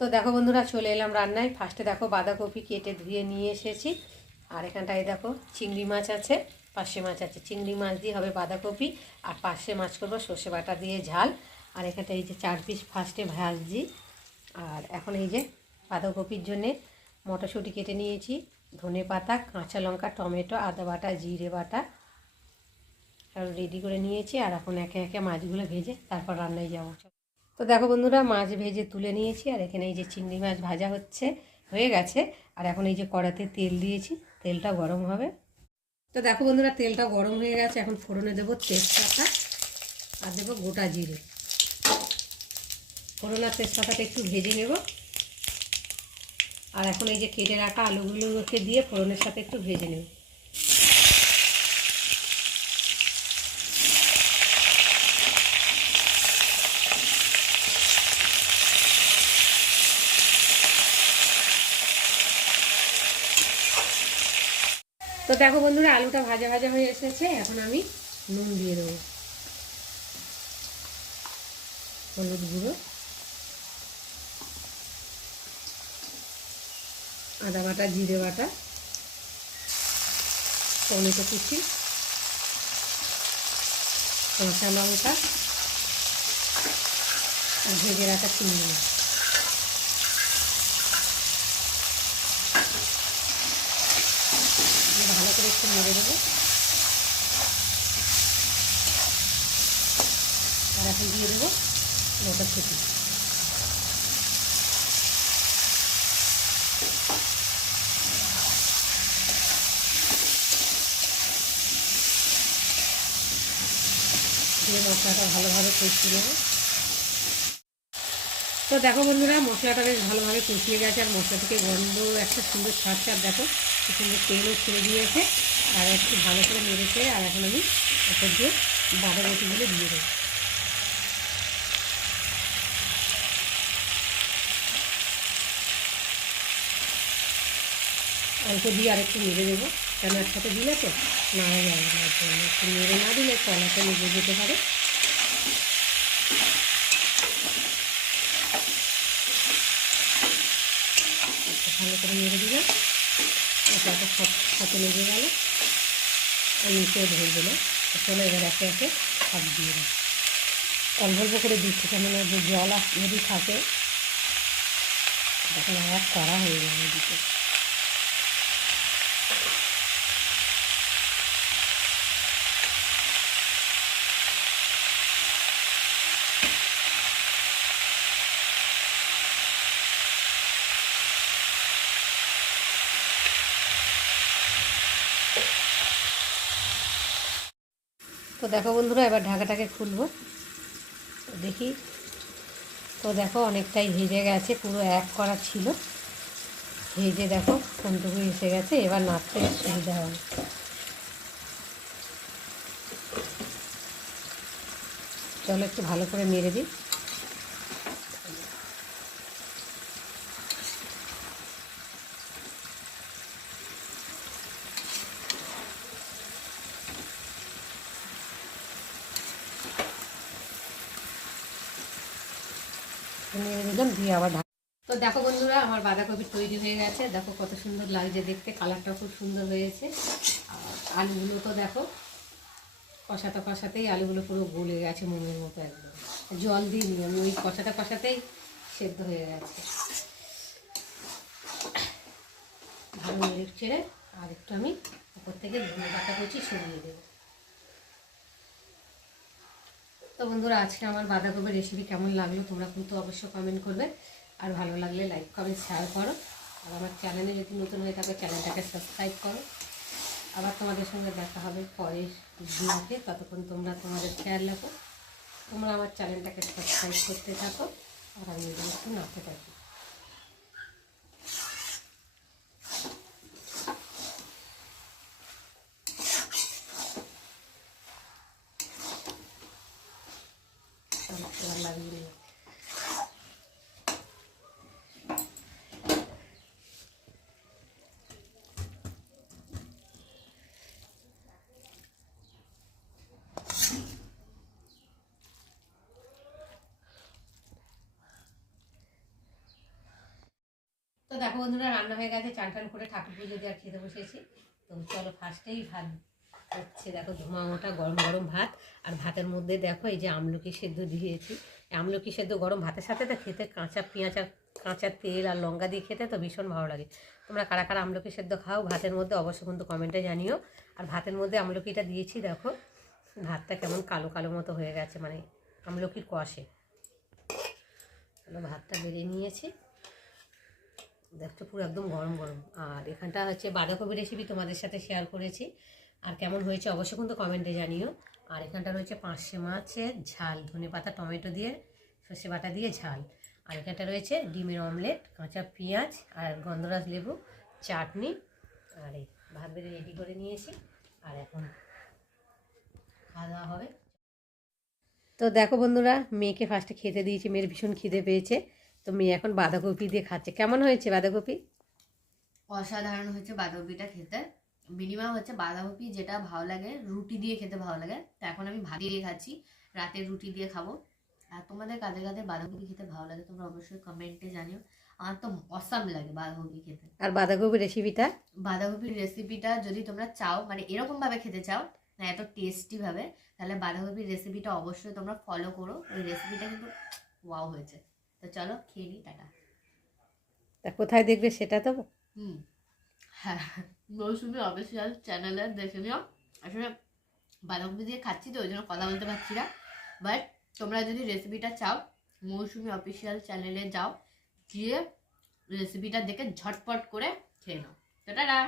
তো দেখো বন্ধুরা, চলে এলাম রান্নায়। ফার্স্টে দেখো বাঁধাকপি কেটে ধুয়ে নিয়ে এসেছি। আর এখানটায় দেখো চিংড়ি মাছ আছে, পার্শে মাছ আছে। চিংড়ি মাছ দিয়ে হবে বাঁধাকপি, আর পার্শে মাছ করবো সর্ষে বাটা দিয়ে ঝাল। আর এখানটা এই যে 4 পিস ফার্স্টে ভাজছি। আর এখন এই যে বাঁধাকপির জন্যে মটরশুঁটি কেটে নিয়েছি, ধনে পাতা, কাঁচা লঙ্কা, টমেটো, আদা বাটা, জিরে বাটা সব রেডি করে নিয়েছি। আর এখন একে একে মাছগুলো ভেজে তারপর রান্নায় যাবো। তো দেখো বন্ধুরা, মাছ ভেজে তুলে নিয়েছি। আর এখানে এই যে চিংড়ি মাছ ভাজা হয়ে গেছে। আর এখন এই যে কড়াতে তেল দিয়েছি, তেলটা গরম হবে। তো দেখো বন্ধুরা, তেলটা গরম হয়ে গেছে। এখন ফোড়নে দেবো তেজপাতা আর দেবো গোটা জিরে। ফোড়ন আর তেজপাতাটা একটু ভেজে নেব। আর এখন এই যে কেটে রাখা আলুগুলোকে দিয়ে ফোড়নের সাথে একটু ভেজে নেব। তো দেখো বন্ধুরা, আলুটা ভাজা ভাজা হয়ে এসেছে। এখন আমি নুন দিয়ে দেবো, হলুদ গুঁড়ো, আদা বাটা, জিরে বাটা, টমেটো কুচি, কাঁচা লঙ্কা, আর ভেজে রাখা চিংড়ি মাছ। ভালো করে একটু নেড়ে দেবো। আর এখন দিয়ে দেবো মটরশুঁটি। দিয়ে মশলাটা ভালোভাবে কষিয়ে নেবো। তো দেখো বন্ধুরা, মশলাটা বেশ ভালোভাবে কষিয়ে গেছে। আর মশলা থেকে গন্ধ একটা সুন্দর ছাড়ছে। আর দেখো কি সুন্দর তেলও ছেড়ে দিয়েছে। আর একটু ভালো করে নেড়ে ছেড়ে আর এখন আমি ওপর দিয়ে বাঁধাকপিগুলো দিয়ে দেবো। অল্প দিয়ে আরেকটু নেড়ে দেবো, কেন একসাথে দিলে তো নাড়া যাবে না। একটু নেড়ে না দিলে কলাটা লেগে যেতে পারে। ভালো করে নেড়ে দিলাম। মশলাটা সব সাথে লেগে গেল আর নিচেও ধরবে না। চলো এবার একে একে সব দিয়ে দেবো। অল্প অল্প করে দিচ্ছি, কেননা যে জল যদি থাকে তখন আর কড়া হয়ে যাবে দিতে। তো দেখো বন্ধুরা, এবার ঢাকাটাকে খুলবো, দেখি। তো দেখো অনেকটাই ভেজে গেছে, পুরো এক করা ছিল। ভেজে দেখো কোনটুকু এসে গেছে। এবার নাড়তে সুবিধা হবে। চলো একটু ভালো করে নেড়ে দিই। নেড়ে দিলাম, দিয়ে আবার তো দেখো বন্ধুরা, আমার বাঁধাকপি তৈরি হয়ে গেছে। দেখো কত সুন্দর লাগছে দেখতে, কালারটাও খুব সুন্দর হয়েছে। আর আলুগুলো তো দেখো কষাতে কষাতেই আলুগুলো পুরো গলে গেছে মোমের মতো একদম। জল দিইনি আমি, ওই কষাতে কষাতেই সেদ্ধ হয়ে গেছে। ভালো নেড়ে ছেড়ে আর একটু আমি উপর থেকে ধনে পাতা কুচি ছড়িয়ে দেবো। তো বন্ধুরা, আজকে আমার বাঁধাকপির রেসিপি কেমন লাগলো তোমরা কিন্তু অবশ্যই কমেন্ট করবে। আর ভালো লাগলে লাইক কমেন্ট শেয়ার করো। আর আমার চ্যানেলে যদি নতুন হয়ে থাকে চ্যানেলটাকে সাবস্ক্রাইব করো। আবার তোমাদের সঙ্গে দেখা হবে পরের ব্লগে। ততক্ষণ তোমরা তোমাদের খেয়াল রাখো। তোমরা আমার চ্যানেলটাকে সাবস্ক্রাইব করতে থাকো আর আমি একটু নাড়তে থাকি। লাগিয়ে তো দেখো বন্ধুরা, রান্না হয়ে গেছে, চান টান করে ঠাকুর পুজো দিয়ে আর খেতে বসেছি। তো চলো ফার্স্টেই ভাত হচ্ছে, দেখো ধোঁয়া মোটা গরম গরম ভাত। আর ভাতের মধ্যে দেখো এই যে আমলকি সেদ্ধ দিয়েছি। আমলকি সেদ্ধ গরম ভাতের সাথে তো খেতে কাঁচা পেঁয়াজ আর কাঁচা তেল আর লঙ্কা দিয়ে খেতে তো ভীষণ ভালো লাগে। তোমরা কারা কারা আমলকি সেদ্ধ খাও ভাতের মধ্যে অবশ্যই কিন্তু কমেন্টে জানিও। আর ভাতের মধ্যে আমলকিটা দিয়েছি, দেখো ভাতটা কেমন কালো কালো মতো হয়ে গেছে, মানে আমলকির কষে। ভাতটা বেড়ে নিয়েছি, দেখছো পুরো একদম গরম গরম। আর এখানটা হচ্ছে বাঁধাকপি রেসিপি তোমাদের সাথে শেয়ার করেছি, আর কেমন হয়েছে অবশ্যই কিন্তু কমেন্টে জানিও। আর এখানটা রয়েছে পার্শে মাছের ঝাল, ধনেপাতা টমেটো দিয়ে সর্ষে বাটা দিয়ে ঝাল। আর এখানটা রয়েছে ডিমের অমলেট, কাঁচা পেঁয়াজ আর গন্ধরাজ লেবু, চাটনি। আর এই ভাত বেড়ে রেডি করে নিয়েছি, আর এখন খাওয়া দাওয়া হবে। তো দেখো বন্ধুরা, মেয়েকে ফার্স্টে খেতে দিয়েছি, মেয়ের ভীষণ খিদে পেয়েছে। তো মেয়ে এখন বাঁধাকপি দিয়ে খাচ্ছে। কেমন হয়েছে বাঁধাকপি? অসাধারণ হচ্ছে বাঁধাকপিটা খেতে। মিনিমাম হচ্ছে বাঁধাকপি যেটা ভালো লাগে রুটি দিয়ে খেতে ভালো লাগে, তো এখন আমি ভাত দিয়ে খাচ্ছি, রাতে রুটি দিয়ে খাবো। আর তোমাদের কাদের কাদের বাঁধাকপি খেতে ভালো লাগে তোমরা অবশ্যই কমেন্টে জানিও। আমার তো অসাম লাগে বাঁধাকপি খেতে। আর বাঁধাকপির রেসিপিটা, বাঁধাকপির রেসিপিটা যদি তোমরা চাও, মানে এরকম ভাবে খেতে চাও না এত টেস্টি ভাবে, তাহলে বাঁধাকপির রেসিপিটা অবশ্যই তোমরা ফলো করো। ওই রেসিপিটা কিন্তু ওয়াও হয়েছে। তো চলো খেয়ে নিই, টাটা। তা কোথায় দেখবে সেটা তো। হ্যাঁ, মৌসুমি অফিসিয়াল চ্যানেলে দেখে নিও। আসলে বাঁধাকপি দিয়ে খাচ্ছি তো ওই জন্য কথা বলতে পারছি না, বাট তোমরা যদি রেসিপিটা চাও মৌসুমি অফিসিয়াল চ্যানেলে যাও, গিয়ে রেসিপিটা দেখে ঝটপট করে খেয়ে নাও। তো টাটা।